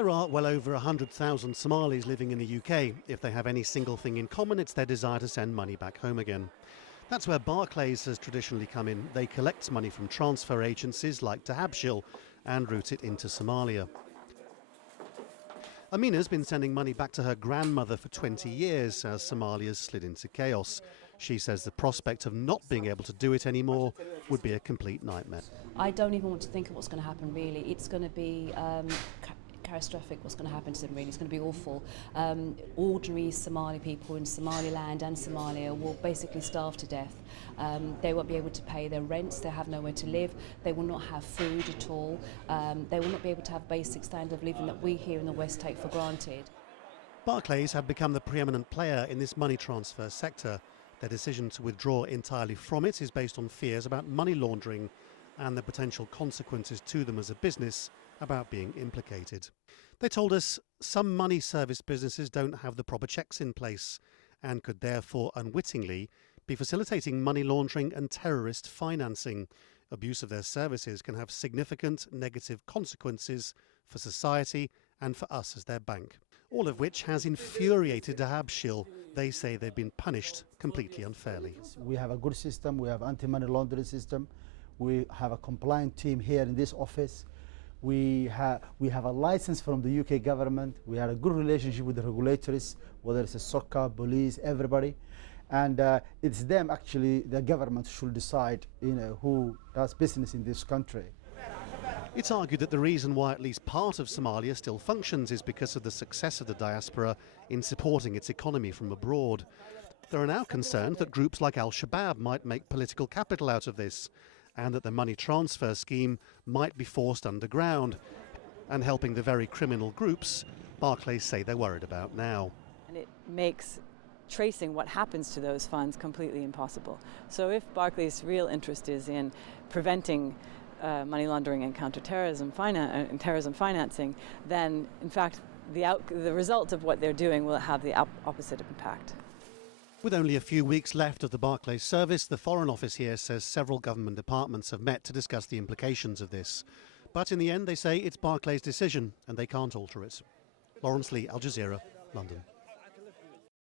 There are well over 100,000 Somalis living in the UK. If they have any single thing in common, it's their desire to send money back home again. That's where Barclays has traditionally come in. They collect money from transfer agencies like Dahabshiil and route it into Somalia. Amina's been sending money back to her grandmother for 20 years as Somalia slid into chaos. She says the prospect of not being able to do it anymore would be a complete nightmare. I don't even want to think of what's going to happen, really. It's going to be catastrophic what's going to happen to them, really. It's going to be awful. Ordinary Somali people in Somaliland and Somalia will basically starve to death. They won't be able to pay their rents, they have nowhere to live, they will not have food at all, they will not be able to have basic standard of living that we here in the West take for granted. Barclays have become the preeminent player in this money transfer sector. Their decision to withdraw entirely from it is based on fears about money laundering and the potential consequences to them as a business about being implicated. They told us some money service businesses don't have the proper checks in place and could therefore unwittingly be facilitating money laundering and terrorist financing. Abuse of their services can have significant negative consequences for society and for us as their bank. All of which has infuriated Dahabshiil. They say they've been punished completely unfairly. We have a good system, we have anti-money laundering system, we have a compliant team here in this office. We have a license from the UK government. We had a good relationship with the regulators, whether it's a SOCA, police, everybody. And it's them, actually, the government should decide, who does business in this country. It's argued that the reason why at least part of Somalia still functions is because of the success of the diaspora in supporting its economy from abroad. There are now concerns that groups like Al-Shabaab might make political capital out of this, and that the money transfer scheme might be forced underground, and helping the very criminal groups Barclays say they're worried about now. And it makes tracing what happens to those funds completely impossible. So if Barclays' real interest is in preventing money laundering and counterterrorism terrorism financing, then in fact the result of what they're doing will have the opposite impact. With only a few weeks left of the Barclays service, the Foreign Office here says several government departments have met to discuss the implications of this. But in the end, they say it's Barclays' decision and they can't alter it. Lawrence Lee, Al Jazeera, London.